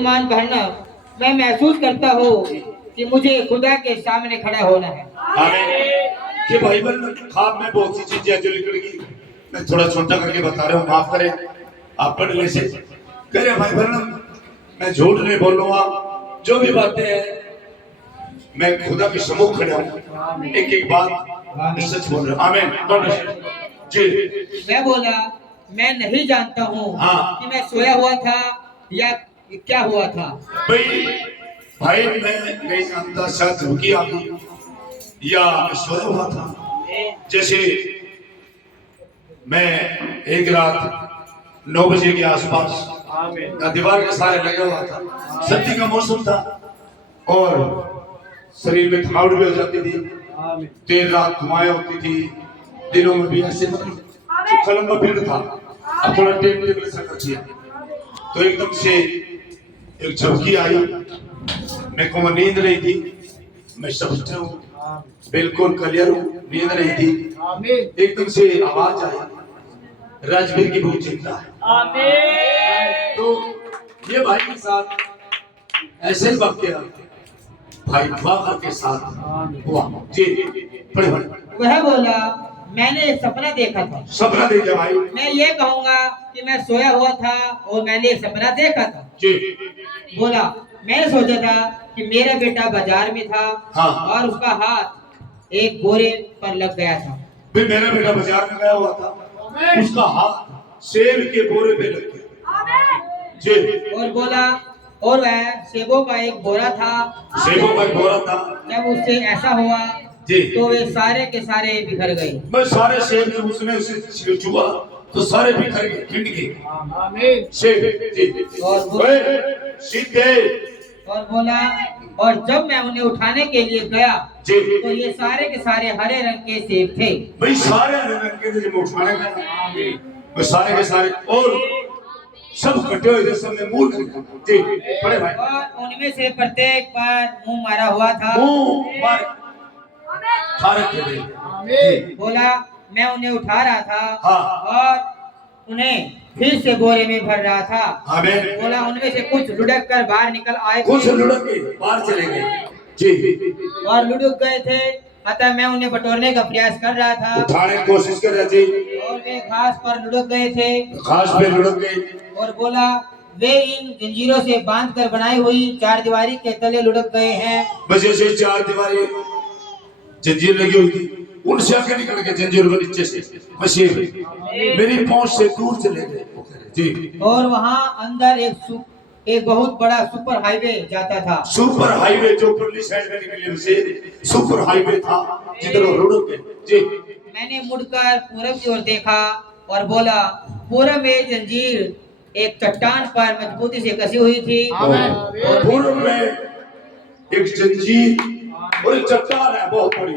मान भरना मैं महसूस करता हूँ कि मुझे खुदा के सामने खड़ा होना है। कि भाई बहन ख्वाब में बहुत सी चीजें जो निकल गई, मैं थोड़ा छोटा करके बता रहा हूँ, माफ करें आप पढ़ने से। कह रहे भाई बहन मैं झूठ नहीं बोलूंगा, जो भी बातें हैं मैं खुदा के सम्मुख खड़ा हूँ, एक एक बात सच बोल रहा हूँ। आमीन जी। मैं बोला मैं नहीं जानता हूँ हाँ। कि मैं सोया हुआ था या क्या हुआ था। भाई मैं नहीं जानता, शायद धमकी आ गई या मैं सोया हुआ था। जैसे मैं एक रात 9 बजे के आसपास दीवार के सहारे लगा हुआ था, सर्दी का मौसम था और शरीर में थकावट भी हो जाती थी, देर रात घुमाया होती थी, दिनों में भी ऐसे मतलब लंबा भीड़ था। अब थोड़ा टेम टेबल से रखिए, तो एकदम से एक झपकी आई, मेरे को नींद नहीं थी, मैं समझता हूँ बिल्कुल क्लियर हूँ, नींद नहीं थी। एकदम से आवाज आई, राजवीर की भूख चिंता है। तो ये भाई के साथ ऐसे ही वाक्य भाई वाकर के साथ हुआ जी। बड़े वह बोला मैंने एक सपना देखा था। सपना देखा भाई? मैं ये कहूँगा कि मैं सोया हुआ था और मैंने एक सपना देखा था जी। बोला मैंने सोचा था कि मेरा बेटा बाजार में था। हाँ। और उसका हाथ एक बोरे पर लग गया था। फिर मेरा बेटा बाजार में गया हुआ था, उसका हाथ सेब के बोरे पे लग गया जी। और बोला और वह सेबों का एक बोरा था। सेबों का एक बोरा था। जब उससे ऐसा हुआ जी, तो वे सारे के सारे बिखर गए। मैं सारे सेब जब उसने उसे छुआ तो सारे बिखर गए, खिंड गए। आमीन। सेब जी। और सीधे और बोला और जब मैं उन्हें उठाने के लिए गया जी, तो ये सारे के सारे हरे रंग के सेब थे। भाई सारे हरे रंग के जब उठाने गया मैं सारे के सारे और सब कटे हुए थे, सब में मुंह जी। बड़े भाई और उनमें से प्रत्येक पर मुंह मारा हुआ था। मुंह मार खारे थे। बोला मैं उन्हें उठा रहा था। हाँ। और उन्हें फिर से बोरे में भर रहा था। आमीन। बोला उनमें से कुछ लुढ़क कर बाहर निकल आए, कुछ लुढ़क के बाहर चले गए जी। और लुढ़क गए थे, अतः मैं उन्हें बटोरने का प्रयास कर रहा था। उठाने की कोशिश कर रहे थे और वे घास पर लुढ़क गए थे। घास पे लुढ़क गए। और बोला वे इन जंजीरों से बांध कर बनाई हुई चार दीवारी के तले लुढ़क गए हैं। वजह से चार दीवारी जंजीर लगी हुई थी, उनसे आगे निकल के जंजीर के नीचे से मशीन मेरी पहुंच से दूर चले गए जी। और वहाँ अंदर एक बहुत बड़ा सुपर हाईवे जाता था। सुपर हाईवे जो पुलिस साइड में निकले उसे सुपर हाईवे था जिधर वो रुक गए जी। मैंने मुड़कर पूरब की ओर देखा और बोला पूरब में जंजीर एक चट्टान पर मजबूती से कसी हुई थी। और पूरब में एक जंजीर और एक चट्टान है बहुत बड़ी,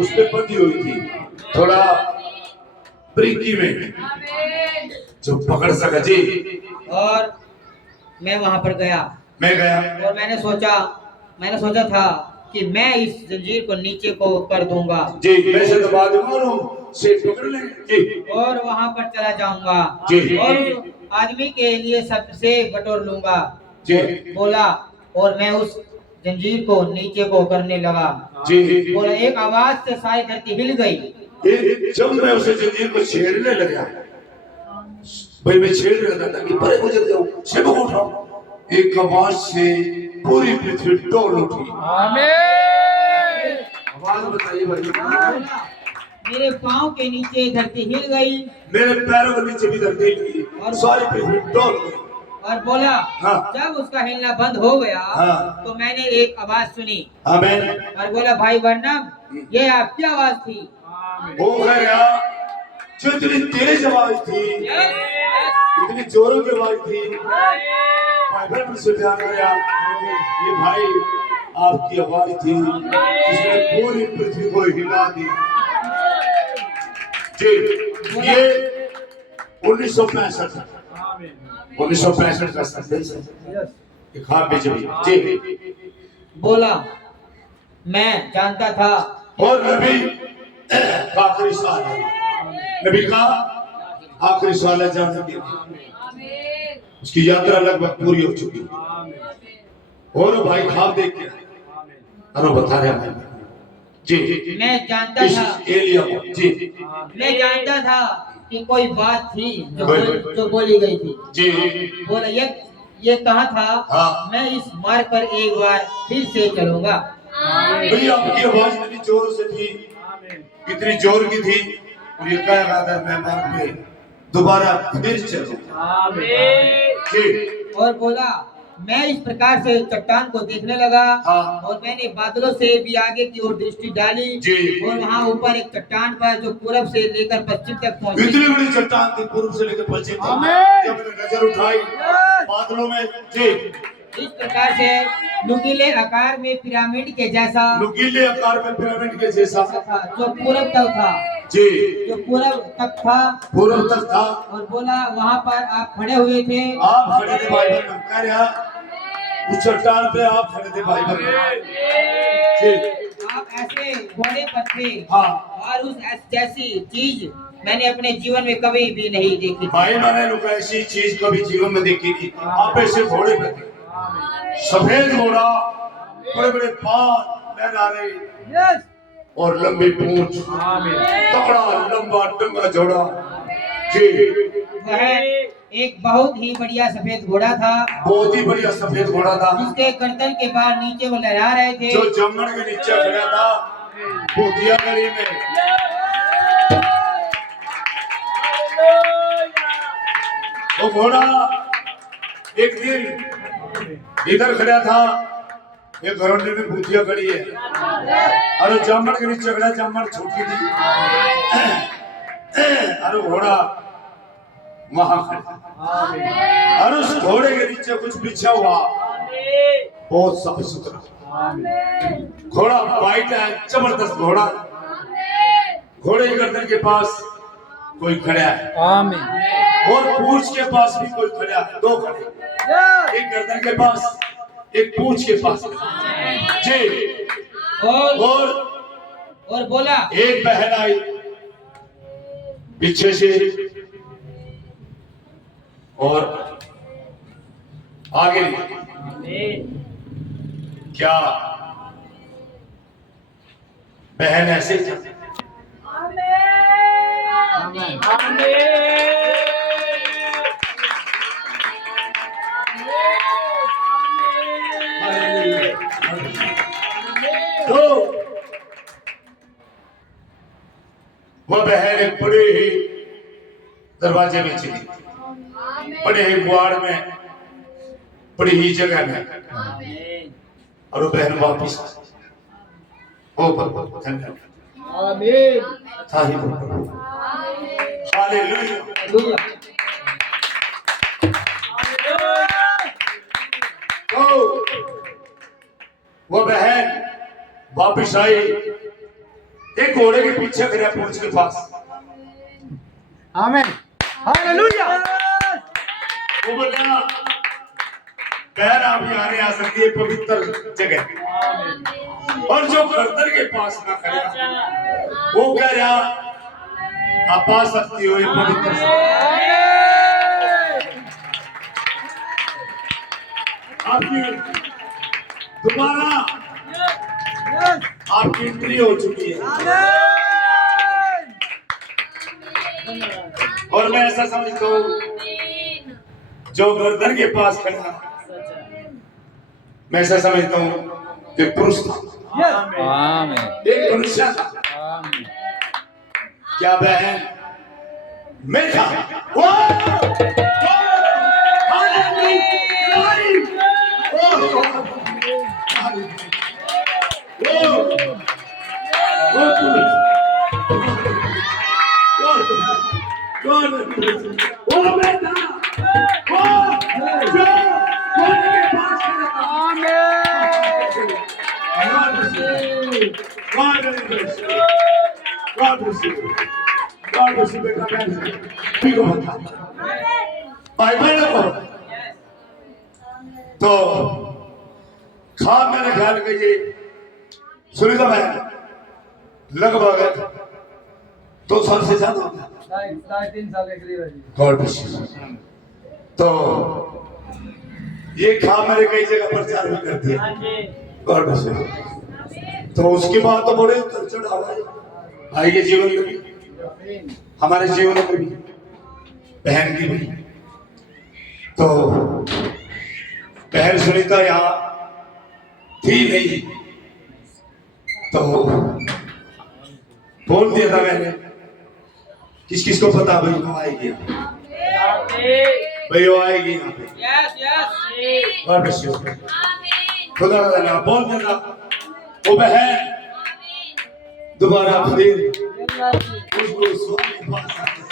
उस पे बंधी हुई थी, थोड़ा ब्रिकी में जो पकड़ सका जी। और मैं वहां पर गया। मैं गया और मैंने सोचा था कि मैं इस जंजीर को नीचे को कर दूंगा जी, वैसे तो बाद में से पकड़ लेंगे जी। और वहां पर चला जाऊंगा जी। और आदमी के लिए सबसे बटोर लूंगा जी। बोला और मैं उस जंजीर को नीचे को करने लगा जी। बोला एक आवाज से सारी धरती हिल गई। जब मैं उसे जंजीर को छेड़ने लगा, भाई मैं छेड़ रहा था कि परे गुजर जाऊं, सेब को उठाऊं, एक आवाज से पूरी पृथ्वी डोल उठी। आमीन। आवाज बताइए भाई। मेरे पाँव के नीचे धरती हिल गई, मेरे पैरों के नीचे भी धरती हिल गई और सारी पृथ्वी डोल गई। और बोला हाँ। जब उसका हिलना बंद हो गया हाँ। तो मैंने एक आवाज सुनी। आमीन। और बोला भाई वर्णम ये आपकी आवाज थी। वो गया जो इतनी तेज आवाज थी, इतनी जोरों की आवाज थी, भाई बहन मुझसे ध्यान गया, ये भाई आपकी आवाज थी जिसने पूरी पृथ्वी को हिला दी जी। ये 1965 का संदेश है, एक हाँ बेचबी जी। बोला मैं जानता था और नबी का आखिरी साल है, नबी का आखिरी साल है जाने के लिए उसकी यात्रा लगभग पूरी हो चुकी है। और वो भाई ख्वाब देख के और वो बता रहे भाई जी मैं जानता था एलिया को जी मैं जानता था कि कोई बात थी बिल्कुल। जो बोली गई थी। जी बोला ये कहा था हाँ। मैं इस मार्ग पर एक बार फिर से चलूंगा। भाई आपकी आवाज इतनी जोर से थी, इतनी जोर की थी और ये कह रहा था मैं मार्ग में दोबारा फिर चलूंगा। जी और बोला मैं इस प्रकार से चट्टान को देखने लगा हाँ। और मैंने बादलों से भी आगे की ओर दृष्टि डाली जी। और वहाँ ऊपर एक चट्टान पर जो पूरब से लेकर पश्चिम तक पहुंची। इतनी बड़ी चट्टान थी पूर्व से लेकर पश्चिम तक। आमीन। जब मैंने नजर उठाई बादलों में जी इस प्रकार से नुकीले आकार में पिरामिड के जैसा नुकीले आकार में पिरामिड के जैसा था जो पूरब तक था जी जो पूरब तक था। पूर्व तक था। और बोला वहाँ पर आप खड़े हुए थे। आप खड़े थे भाई बहन, कह रहा उस चट्टान पे आप खड़े थे भाई बहन जी। आप ऐसे घोड़े पर थे हाँ और उस जैसी चीज मैंने अपने जीवन में कभी भी नहीं देखी थी। भाई मैंने लोग ऐसी चीज कभी जीवन में देखी थी। आप ऐसे घोड़े पे थे, सफेद घोड़ा, बड़े बड़े पांव लहरारे और लंबी पूंछ, तगड़ा लंबा डंगा जोड़ा जी। वह एक बहुत ही बढ़िया सफेद घोड़ा था बहुत ही बढ़िया सफेद घोड़ा था जिसके गर्दन के बाहर नीचे वो लहरा रहे थे। जो जमन के नीचे खड़ा था भूतिया गली में। वो घोड़ा एक दिन इधर खड़ा था, एक घरोंडे में भूतिया खड़ी है और जामन के नीचे खड़ा, जामन छोटी थी और घोड़ा वहां खड़ा और उस घोड़े के नीचे कुछ बिछा हुआ बहुत साफ सुथरा घोड़ा वाइट है, जबरदस्त घोड़ा। घोड़े की गर्दन के पास कोई खड़ा है और पूंछ के पास भी कोई खड़ा है, दो खड़े, एक गर्दन के पास एक पूंछ के पास जी। और बोला एक बहन आई पीछे से और आगे क्या बहन ऐसे तो वह बहन एक बड़े ही दरवाजे में चली, बड़े ही बुआड़ में, बड़ी ही जगह में, और वो बहन वापस हालेलुया। तो वो बहन वापिस आई, एक घोड़े के पीछे खड़ा पूंछ के पास। आमीन हालेलुया। वो बोला बहन आप यहाँ नहीं आ सकती है, पवित्र जगह। और जो गर्दन के पास ना खड़ा वो कह रहा आप आ सकती हो, ये पवित्र आपकी दोबारा आपकी एंट्री हो चुकी है। और मैं ऐसा समझता हूँ जो गर्दन के पास खड़ा, मैं ऐसा समझता हूँ कि पुरुष था, एक मनुष्य था। क्या बहन मैं था? तो खाब मैंने ख्याल करिए सुनी तो मैं लगभग 2 साल से ज्यादा हो गया। 3.5 साल के करीब है जी। God bless you. तो ये खा मेरे कई जगह प्रचार भी कर दिया गॉड ब्लेस यू। तो उसके बाद तो बड़े उतर चढ़ाव आए भाई के जीवन में भी, हमारे जीवन में भी, बहन की भी। तो बहन सुनीता यहाँ थी नहीं, तो बोल दिया था मैंने, किस किस को पता भाई वो आएगी, भाई वो आएगी यहाँ पे। God bless you. खुदा का धन्यवाद। बोल देना वो बहन दोबारा फिर उसको स्वामी के पास आते हैं।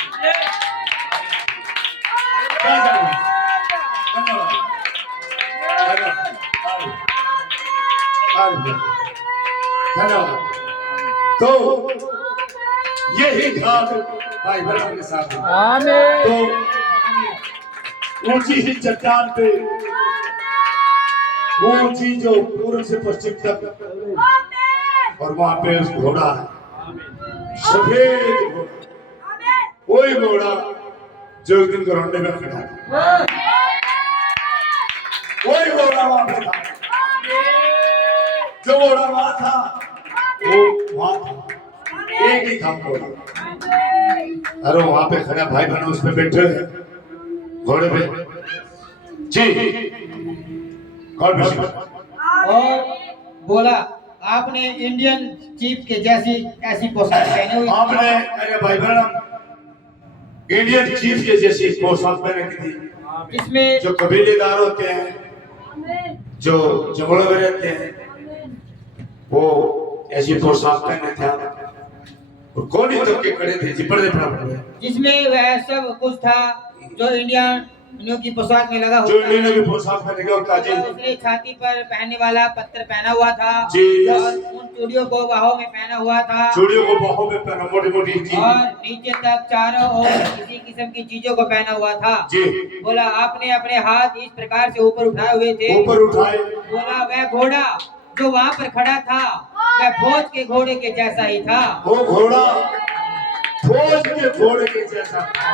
धन्यवाद। धन्यवाद। तो यही था भाई बहन के साथ। तो ऊंची ही चट्टान पे, ऊंची जो पूर्व से पश्चिम तक, और वहां पे उस घोड़ा है, सफेद घोड़ा, वही घोड़ा जो एक दिन घरोंडे में खड़ा है, वही घोड़ा वहां पे था। जो घोड़ा वहां था वो वहां था, एक ही था घोड़ा। अरे वहां पे खड़ा भाई बहन उस पे बैठे हैं घोड़े पे जी। God bless you. और बोला आपने इंडियन चीफ के जैसी ऐसी पोशाक पहने हुई, आपने मेरे भाई बहन इंडियन चीफ के जैसी पोशाक पहने की थी। इसमें जो कबीलेदार होते हैं, जो जंगलों में रहते हैं, वो ऐसी पोशाक पहने थे। और कोनी तक के खड़े थे जी, पर्दे पर। जिसमें वह सब कुछ था जो इंडियनों की पोशाक में लगा जो हुआ इंडियन की पोशाक पहने के होता जी। उसने छाती पर पहनने वाला पत्थर पहना हुआ था जी। और उन चूड़ियों को बाहों में पहना हुआ था, चूड़ियों को बाहों में पहना, मोटी मोटी जी। और नीचे तक चारों ओर किसी किस्म की चीजों को पहना हुआ था जी। बोला आपने अपने हाथ इस प्रकार से ऊपर उठाए हुए थे। ऊपर उठाए। बोला वह घोड़ा जो वहां पर खड़ा था वह फौज के घोड़े के जैसा ही था। वो घोड़ा फौज के घोड़े के जैसा था।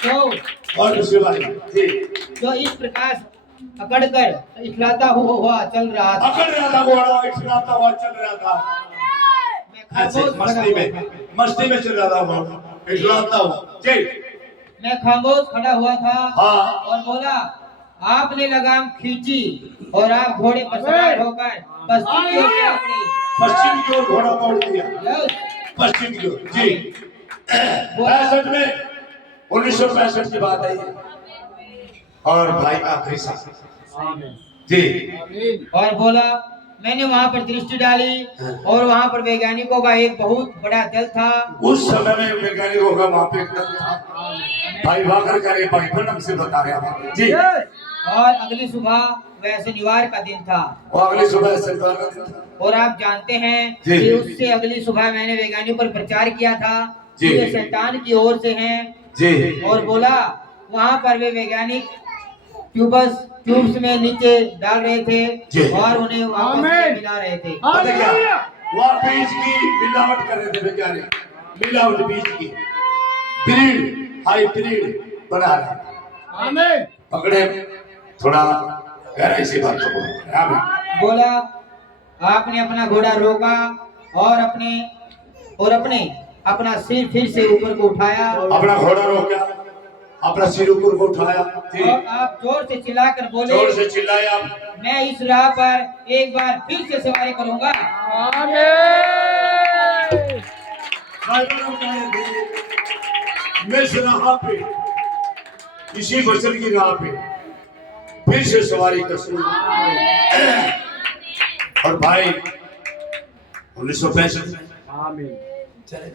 तो और दूसरी बात जी, जो इस प्रकार पकड़कर इखलाता हुआ चल रहा था, पकड़ रहा था घोड़ा, इखलाता हुआ चल रहा था। मैं ऐसे खामोश मस्ती में चल रहा था घोड़ा, इखलाता हुआ जी। मैं खामोश खड़ा हुआ था हाँ। और बोला आपने लगाम खींची और आप घोड़े पर सवार होकर पश्चिम की ओर चल पड़े। पश्चिम की ओर घोड़ा मोड़ दिया, यस, पश्चिम की ओर जी। 65 में 1965 की बात है ये। और भाई आखिरी साल जी। और बोला मैंने वहां पर दृष्टि डाली और वहां पर वैज्ञानिकों का एक बहुत बड़ा दल था। उस समय में वैज्ञानिकों का वहां पे एक दल था। भाई भाकर करे भाई बन हमसे बता रहे हैं जी। और अगली सुबह वह शनिवार का दिन था वो अगली सुबह शनिवार का दिन था। और आप जानते हैं जी। कि उससे अगली सुबह मैंने वैज्ञानिकों पर प्रचार किया था जी। कि वे शैतान की ओर से हैं जी। और बोला वहां पर वे वैज्ञानिक ट्यूब्स में नीचे डाल रहे थे जी। और उन्हें वापस में मिला रहे थे। पता क्या? वहाँ बीज की मिलावट कर रहे थे वैज्ञानिक, मिलावट बीज की, ब्रीड, हाई ब्रीड बना रहे। आमीन। पकड़े थोड़ा गहराई से बात करो। बोला आपने अपना घोड़ा रोका और अपने अपना सिर फिर से ऊपर को उठाया अपना घोड़ा रोका, अपना सिर ऊपर को उठाया जी। और आप जोर से चिल्लाकर बोले जोर से चिल्लाया, मैं इस राह पर एक बार फिर से सवारी करूंगा। मैं इस राह पे, इसी वचन की राह पे फिर से सवारी कर सकूंगा। और भाई 1965 में चले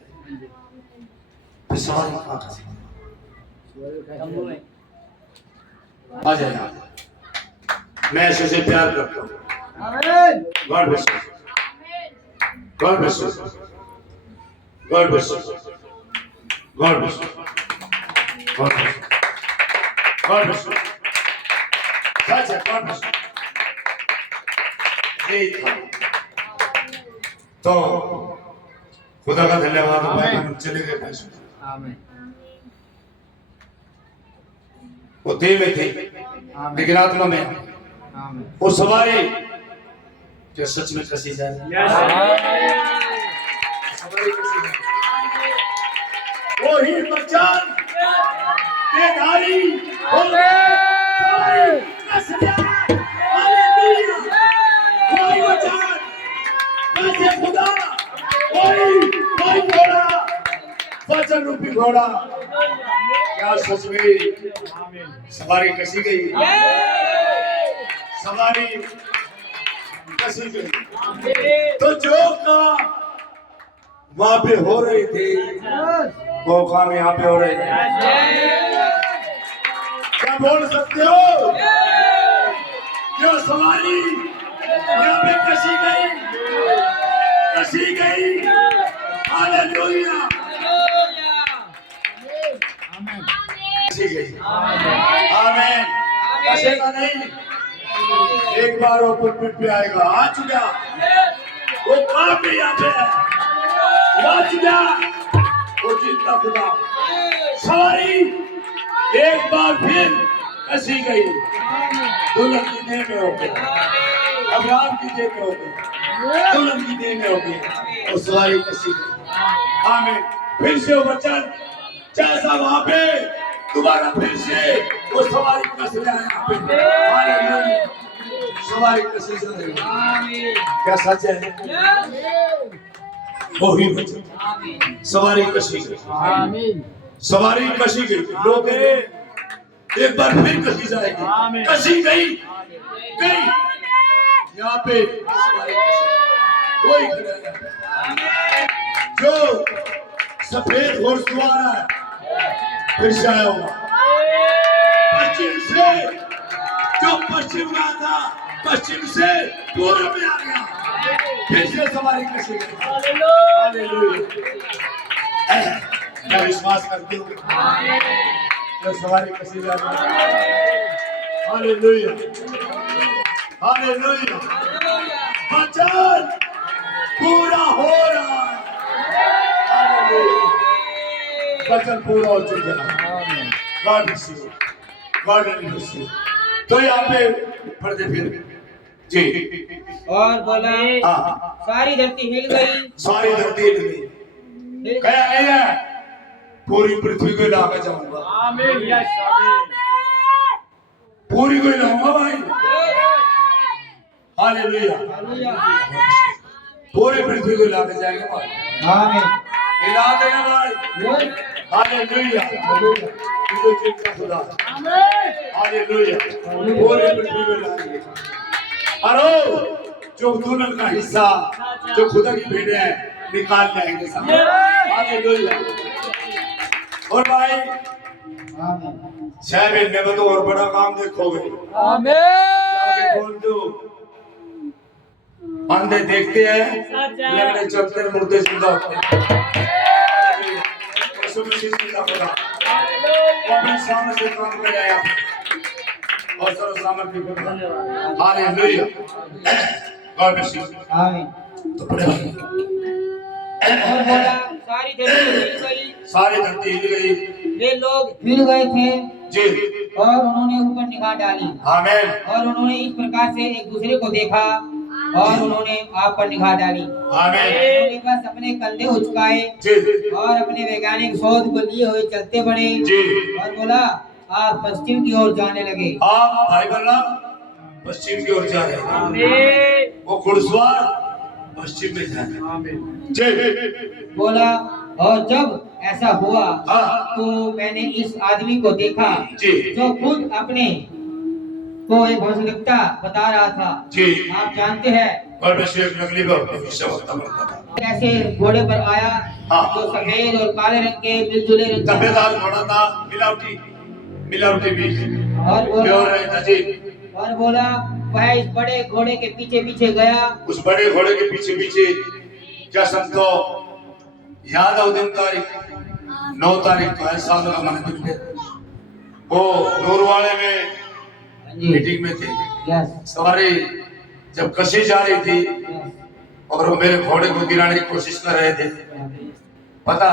फिर सवारी कहाँ कर सकते? आ जाए मैं ऐसे से प्यार करता हूँ। God bless you, God bless you, God bless you, God bless you, God bless you, God bless you, सच है, गॉड ब्लेस यू। तो खुदा का धन्यवाद। हम चले गए। वो देह में थे लेकिन आत्मा में वो सवारी जो सच में कसी जाए सवारी कसी जाए वो ही मचान बेधारी होले सवारी कस जाए हालेलुया कोई मचान कैसे खुदा कोई घोड़ा वचन रूपी घोड़ा क्या सच में सवारी कसी गई सवारी कसी गई तो जो काम वहां पे हो रहे थे वो काम यहाँ पे हो रहे थे क्या बोल सकते हो जो सवारी यहाँ पे कसी गई हालेलुया कसी गई आमीन कसेगा नहीं एक बार वो पुलपिट पे आएगा आ चुका वो काम भी यहाँ पे है आ चुका वो जिंदा खुदा सवारी एक बार फिर कसी गई दुल्हन की देह में हो गई अब्राहम की देह में हो गई दुल्हन की देह में हो गई और सवारी कसी गई आमीन फिर से वो वचन जैसा वहां पे दोबारा फिर से वो सवारी कस जाए यहाँ पे हालेलुया सवारी कसी जाए क्या सच है वही वचन सवारी कसी गई सवारी कसी गई लोग एक बार फिर कसी जाएगी कसी गई यहाँ पे वही खड़ा है जो सफेद घोड़सवार है फिर से आया होगा पश्चिम से जो पश्चिम में था पश्चिम से पूर्व में आ गया फिर से सवारी कसी गई हालेलुया क्या विश्वास करते हो जो सवारी कसी जा रही है हालेलुया हालेलुया वचन पूरा हो रहा है हालेलुया वचन पूरा हो चुका है God bless you God bless you तो यहाँ पे पढ़ते फिर जी और बोला हाँ सारी धरती हिल गई सारी धरती हिल गई क्या नहीं है पूरी पृथ्वी को हिलाकर जाऊंगा आमीन यस आमीन पूरी को हिलाऊंगा भाई हालेलुया पूरी पृथ्वी को हिलाकर जाएंगे भाई आमीन हिला देना भाई हालेलुया तो चिंता खुदा हालेलुया पूरी पृथ्वी को हिलाएंगे अरे जो दुल्हन का हिस्सा जो खुदा की भेड़े हैं निकाल लेंगे सब हालेलुया और भाई आमीन 6 महीने में तो और बड़ा काम देखोगे आमीन बोल दो अंधे देखते हैं लंगड़े चलते हैं मुर्दे जिंदा होते हैं अपने सामने से काम कर आया और सर्व सामर्थ्य हालेलुया गॉड ब्लेस यू आमीन तो पढ़े भाई और बोला सारी धरती हिल गई सारी धरती हिल गई वे लोग हिल गए थे जी और उन्होंने ऊपर निगाह डाली आमीन और उन्होंने इस प्रकार से एक दूसरे को देखा और उन्होंने आप पर निगाह डाली आमीन उन्होंने बस अपने कंधे उचकाए जी और अपने वैज्ञानिक शोध को लिए हुए चलते बढ़े जी और बोला आप पश्चिम की ओर जाने लगे आप भाई बल्ला पश्चिम की ओर जा रहे हैं वो घुड़सवार पश्चिम में जा रहे हैं जी बोला और जब ऐसा हुआ हाँ तो मैंने इस आदमी को देखा जी जो खुद अपने को एक भविष्यवक्ता बता रहा था जी आप जानते हैं और मैं शेख नकली का भविष्यवक्ता बनता था कैसे घोड़े पर आया हाँ। जो सफेद और काले रंग के मिलजुले रंग का तबेदार घोड़ा था मिलावटी बीज और प्योर बोला रहता जी और बोला वह इस बड़े घोड़े के पीछे पीछे गया उस बड़े घोड़े के पीछे पीछे क्या संतो याद है दिन तारीख 9 तारीख को है साल का मन दिन पे वो नूरवाड़े में मीटिंग में थे यस सवारी जब कसी जा रही थी और वो मेरे घोड़े को गिराने की कोशिश कर रहे थे पता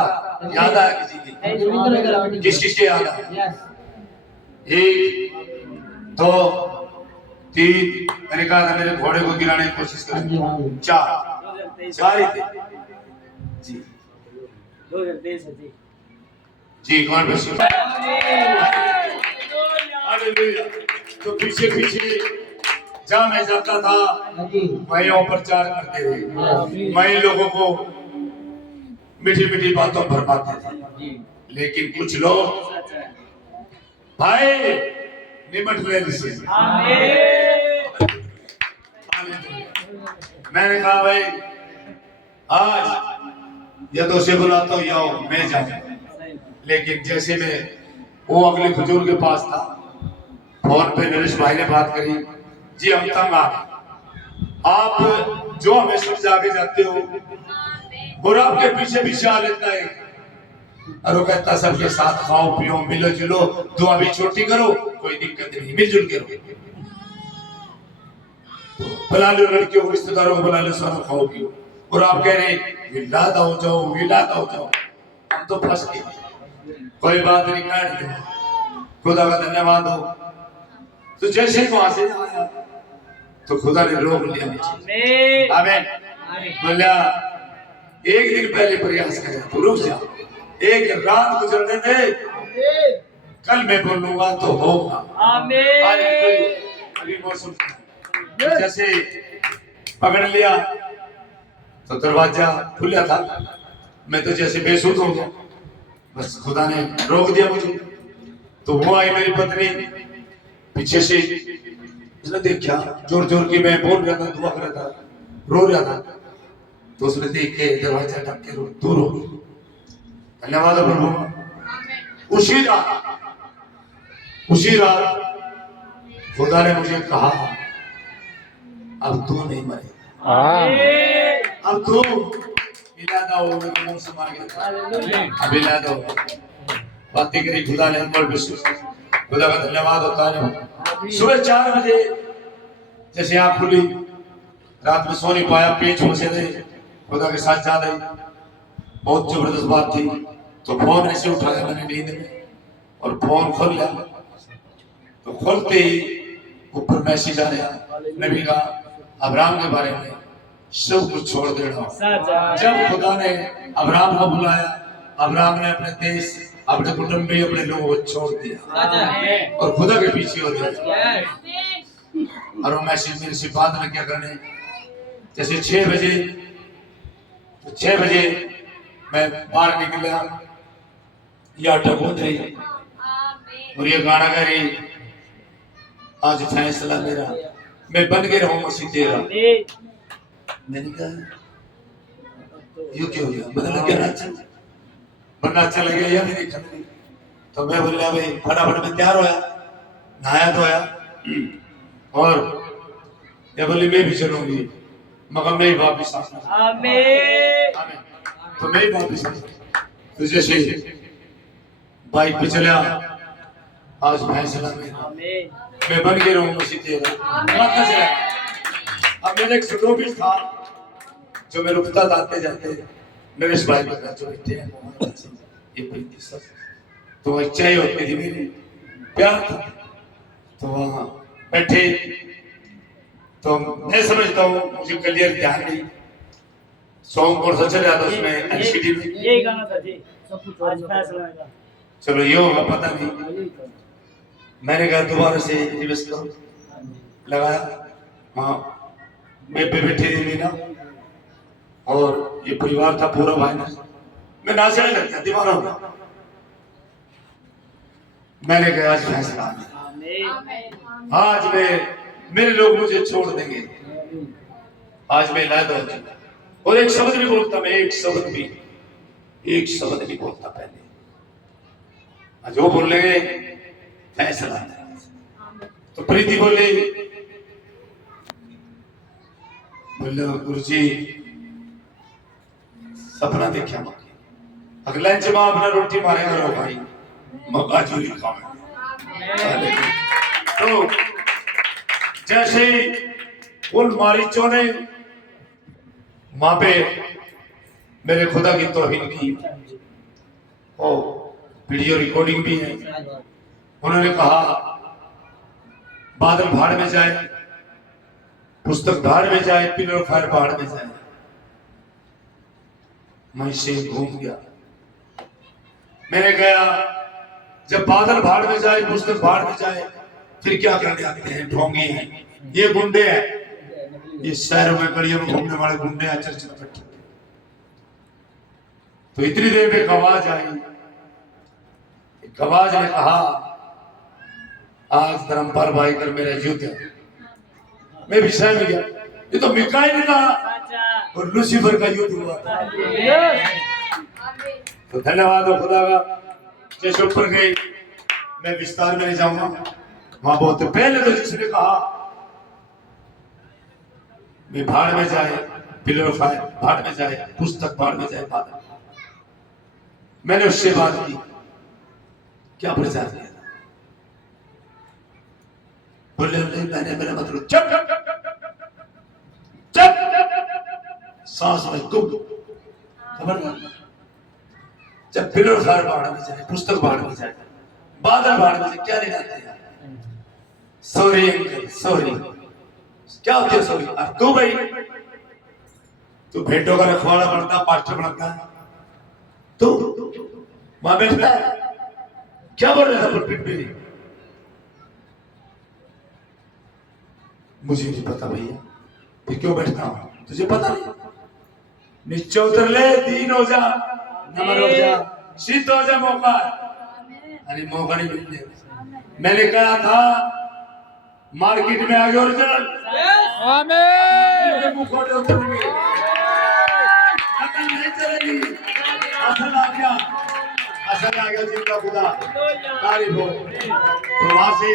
याद आया किसी की किस किस के याद आया यस 1 2 3 मैंने कहा था मेरे घोड़े को गिराने की कोशिश हाँ जी, हाँ जी। करें 4 ही थे जी 2023 है जी। जी गॉड ब्लेस यू हालेलुया। तो पीछे पीछे जहाँ मैं जाता था हाँ जी। वहीं प्रचार करते रहे, वहीं लोगों को मीठी मीठी बातों भर पाते थे। जी। लेकिन कुछ लोग भाई निमट रहे से मैंने कहा भाई आज या तो उसे बुलाता हूँ या मैं जाऊँ। लेकिन जैसे मैं वो अगले खजूर के पास था, फोन पे नरेश भाई ने बात करी, जी हम तंग आ गए। आप जो हमें समझा के जाते हो और आपके पीछे पीछे आ लेता है और वो कहता सबके साथ खाओ पियो मिलो जुलो दुआ भी छोटी करो, कोई दिक्कत नहीं, मिलजुल के रहो। बुला लो लड़कियों को, रिश्तेदारों को बुला लो, सारा खाओ पियो। और आप कह रहे विलादा हो जाओ विलादा हो जाओ, हम तो फंस गए। कोई बात नहीं, काट दो, खुदा का धन्यवाद हो। तो जैसे ही वहां से आया तो खुदा ने रोक लिया नीचे। आमीन। बोला एक दिन पहले प्रयास करें तो रुक जा, एक रात गुजरने दे, कल मैं बोलूंगा तो होगा। अभी मौसम जैसे पकड़ लिया तो दरवाजा खुला था, मैं तो जैसे बेसुध हो गया, बस खुदा ने रोक दिया मुझे। तो वो आई मेरी पत्नी पीछे से, उसने देखा जोर जोर की मैं बोल रहा था, दुआ कर रहा था, रो रहा था, तो उसने देख के दरवाजा ढक के दूर हो गई। धन्यवाद प्रभु। उसी रात खुदा ने मुझे कहा अब तू नहीं मरेगा, अब तू इलादा हो, मेरे मुंह से मार गया, अब इलादा हो। बातें करी खुदा ने, हम पर विश्वास, खुदा का धन्यवाद होता है। सुबह 4 बजे जैसे आँख खुली, रात में सो नहीं पाया, पेच फंसे थे, खुदा के साथ जा रही, बहुत जबरदस्त बात थी। तो फोन ऐसे उठाया मैंने नींद में और फोन खोल लिया, तो खोलते ही ऊपर मैसेज आ गया, नबी का अब्राहम के बारे में सब कुछ छोड़ देना। जब खुदा ने अब्राहम को बुलाया, अब्राहम ने अपने देश, अपने कुटुंब, अपने लोगों को छोड़ दिया और खुदा के पीछे हो गया। और वो मैसेज मेरे से बात न क्या करने, जैसे 6 बजे, तो 6 बजे मैं बाहर निकला, या टकूद रही और ये गाना गा रही, आज फैसला मेरा, मैं बन के रहूं मसीह तेरा। मैंने कहा ये क्यों हो गया, बदला क्या अच्छा, बनना अच्छा लगे या नहीं देखा। तो मैं बोला भाई फटाफट में तैयार होया, नहाया धोया और ये बोली मैं भी चलूंगी, मगर मैं ही वापिस आऊंगा। तो मैं ही वापिस आऊंगा। तो जैसे बाइक पे चला, आज फैसला मेरा, मैं बन के रहूं मसीह तेरा। अब मेरे एक फोटो भी था जो मैं रुकता था आते जाते, नरेश भाई का जो बैठे हैं ये प्रीति सब, तो इच्छा ही होती थी मेरी, प्यार था। तो वहाँ बैठे, तो मैं समझता हूँ मुझे क्लियर ध्यान नहीं, सॉन्ग कौन सा चल रहा था उसमें, एनसीडी में यही गाना था जी, सब कुछ आज फैसला है। चलो ये होगा पता नहीं। मैंने कहा दोबारा से रिवर्स करो, लगाया, हाँ मैं पे बैठे थे मीना और ये परिवार था पूरा, भाई मैं नाचने लग गया, दीवाना हो गया। मैंने कहा आज फैसला, आज मैं, मेरे लोग मुझे छोड़ देंगे, आज मैं लायदा हो चुका। और एक शब्द नहीं बोलता मैं, एक शब्द नहीं बोलता पहले, आज वो बोलेंगे फैसला। तो प्रीति बोले गुरु जी सपना देखा, अगला जमा अपना रोटी मारे करो भाई, मौका जो लिखा है। तो जैसे उन मारीचों ने वहां पे मेरे खुदा की तौहीन की, ओ वीडियो रिकॉर्डिंग भी है, उन्होंने कहा बादल भाड़ में जाए, पुस्तक भाड़ में जाए, पिलर फायर भाड़ में जाए। मैं से घूम गया। मैंने कहा जब बादल भाड़ में जाए, पुस्तक भाड़ में जाए, फिर क्या करने आते हैं? ढोंगी हैं, ये गुंडे हैं, ये शहरों में गलियों में घूमने वाले गुंडे हैं, चर्च में बैठे। तो इतनी देर में एक आवाज आई। एक आवाज ने कहा आज धर्मपाल भाई कर मेरा युद्ध है। मैं भी सहम गया। ये तो मिकाइल का और लूसीफर का युद्ध हुआ। तो धन्यवाद हो खुदा का। जैसे ऊपर गए, मैं विस्तार में नहीं जाऊंगा। वहां बहुत पहले तो जिसने कहा मैं भाड़ में जाए, पिलर फायर भाड़ में जाए, पुस्तक भाड़ में जाए, बादल। मैंने उससे बात की, क्या प्रचार किया था? बोले मैंने मेरा मतलब चुप चुप, सांस में गुम। खबर जब पिलर फायर भाड़ में जाए, पुस्तक भाड़ में जाए, बादल भाड़ में जाए, क्या ले जाते हैं? Sorry uncle, sorry. क्या होती है सॉरी? तू भाई, तू भेंटों का रखवाला बनता, पास्टर बनता है, तू वहां बैठता है, क्या बोल रहा था पुलपिट पे? मुझे नहीं पता भैया, फिर क्यों बैठता हूं? तुझे पता नहीं? नीचे उतर ले, दीन हो जा, नमर हो जा, सिद्ध हो जा। मौका अरे मौका नहीं मिलने। मैंने कहा था मार्केट में आगे ओरिजिनल आमीन मुखौटे उतरेंगे, अकल नहीं चलेगी। असल आ गया, असल आ गया जिनका खुदा तारीफ हो। तो वहां से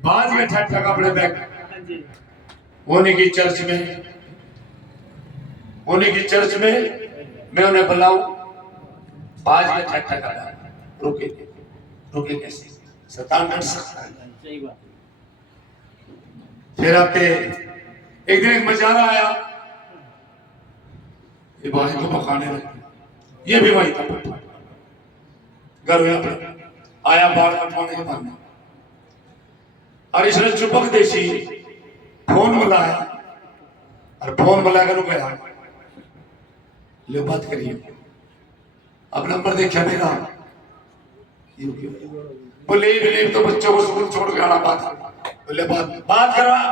बाज गए ठट्ठा कपड़े बैग। उन्हीं की चर्च में मैं उन्हें बुलाऊं, बाज गए ठट्ठा कपड़ा। रुके कैसे? शैतान डर सकता है। सही बात। फिर आते एक दिन एक मजारा आया, ये भाई को पकाने लगे। ये भी वही था, घर में अपना आया बाढ़ कटवाने के बाद। और इसने चुपक देसी फोन बुलाया, और फोन बुलाकर गया, ले बात करिए। अब नंबर देखा मेरा, बोले तो बच्चों को स्कूल छोड़ के आना। बोले बात करवा।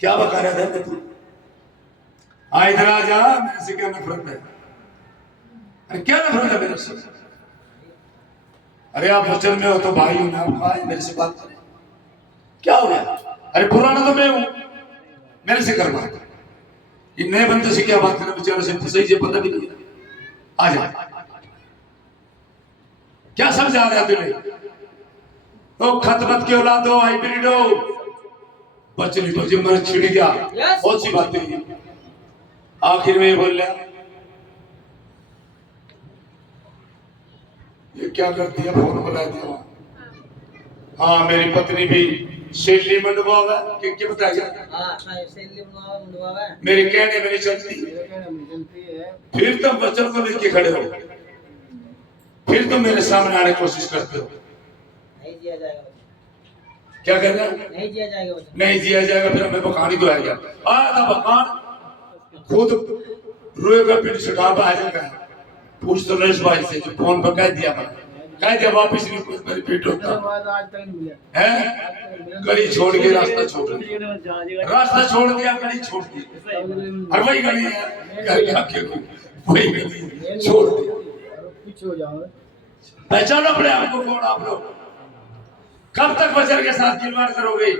क्या बता रहा था तू? इधर आ जा, मेरे से क्या नफरत है? अरे क्या नफरत है मेरे से? अरे आप वचन में हो तो भाई हो ना, आप मेरे से बात करें। क्या हो गया? अरे पुराना तो मैं हूं, मेरे से कर बात। ये नए बंदे से क्या बात करना? बेचारे से सही से पता भी नहीं। आ जा, क्या समझा रहा है तुझे? ओ खतमत के औलाद हो, हाइब्रिड हो, बचनी बचे मर छिड़ गया। बहुत सी बातें हुई। आखिर में बोल रहा, ये क्या कर दिया? फोन बुला दिया। हाँ मेरी पत्नी भी शैली मंडवा हुआ है, क्या बताया? मेरे कहने में नहीं चलती। फिर तुम बच्चों को लेके खड़े हो, फिर तुम मेरे सामने आने की कोशिश करते हो। नहीं दिया जाएगा। क्या कहना? नहीं दिया जाएगा। नहीं दिया जाएगा। फिर हमें बकानी को आएगा। आया था बकान, खुद रोएगा, फिर छुटा आ जाएगा। पूछ तो नरेश भाई से जो फोन पर कह दिया वापिस नहीं, कुछ मेरी पेट होता है। गली छोड़ के रास्ता छोड़ दिया, गली छोड़ दी। और वही गली है, वही गली छोड़ दिया। पहचानो अपने आप को, कौन आप लोग? कब तक बचर के साथ खिलवाड़ करोगे?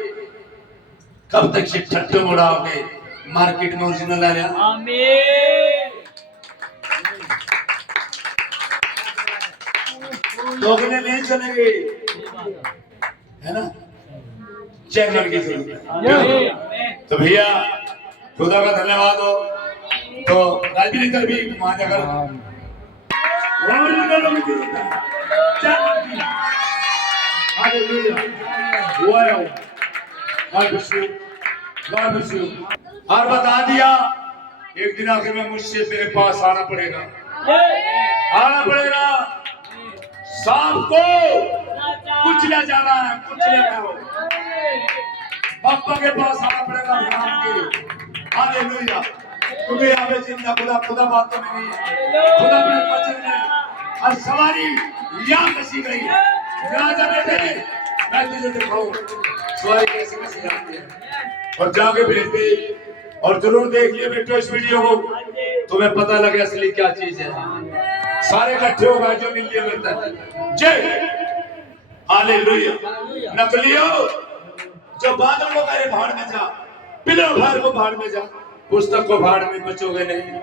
कब तक ठट्टे उड़ाओगे? मार्केट में ओरिजिनल आ रहा। आमीन। दोगले नहीं चलेंगे, है ना? चैनल की जरूरत है। तो भैया खुदा का धन्यवाद हो। तो राजनीति भी वहां जाकर और बता दिया एक दिन आखिर में मुझसे तेरे पास आना पड़ेगा। सांप को कुचला जाना है, कुचलेगा वो। पापा के पास आना पड़ेगा भगवान के। हालेलुया। क्योंकि यहाँ पे जिंदा खुदा बात तो नहीं है। खुदा अपने वचन में और सवारी यहाँ कसी गई। यहाँ जा बेटे, मैं तुझे दिखाऊं सवारी कैसे जाती है। और जाके भेज दे। और जरूर देख लियो बेटो इस वीडियो को, तुम्हें पता लगे असली क्या चीज है। सारे इकट्ठे हो गए जो मिलिए मिलता है। जय हालेलुया। नकलियो जो बादल को करे भाड़ में जा, पिलो भाड़ को भाड़ में जा, पुस्तक को भाड़ में बचोगे नहीं।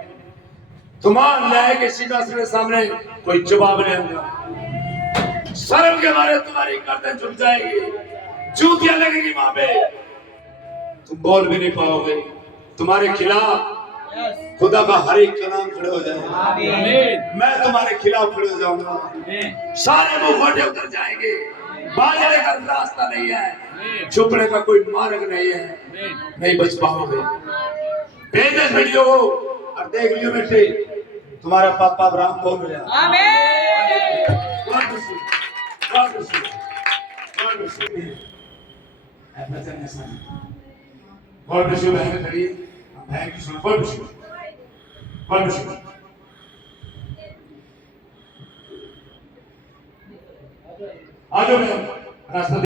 तुम्हारा न्याय के सिंहासन के सामने कोई जवाब नहीं होगा। शर्म के मारे तुम्हारी गर्दन झुक जाएगी, जूतियां लगेगी वहां पे, तुम बोल भी नहीं पाओगे। तुम्हारे खिलाफ खुदा का हर एक कलाम खड़े हो जाएगा। मैं तुम्हारे खिलाफ खड़े हो जाऊंगा। सारे मुखौटे उतर जाएंगे। बाजने का रास्ता नहीं है, छुपने का कोई मार्ग नहीं है, नहीं बच पाओगे। भेज इस वीडियो को और देख लियो बेटे, तुम्हारा पापा अब्राहम बोल रहा है। God bless you. God bless you. God bless you. God bless you, बहन खड़ी। बहन की सुनो। God bless you. God bless you. आ जाओ बहन, रास्ता